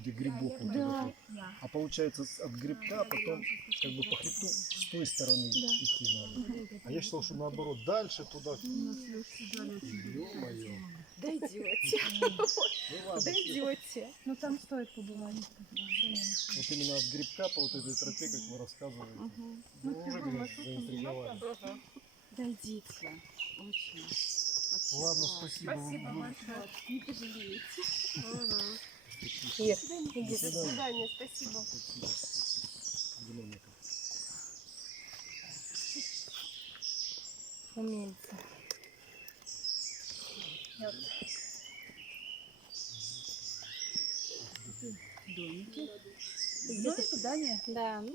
где грибок вот этот вот. А получается от грибка потом как бы по хребту с той стороны идти надо. А я считал, что наоборот, дальше туда. Ё-моё. Дойдете. Ну ладно, Дойдете. Ну там стоит побывать. вот именно от грибка по вот этой тропе, как вы рассказываете. Ну, уже меня заинтриговали. Дойдите. Очень. Ладно, спасибо. Спасибо большое. Не пожалеете. Ир, До свидания. свидания. Спасибо. Зелененько. умельцы. Домики. Домик, да, не? Да.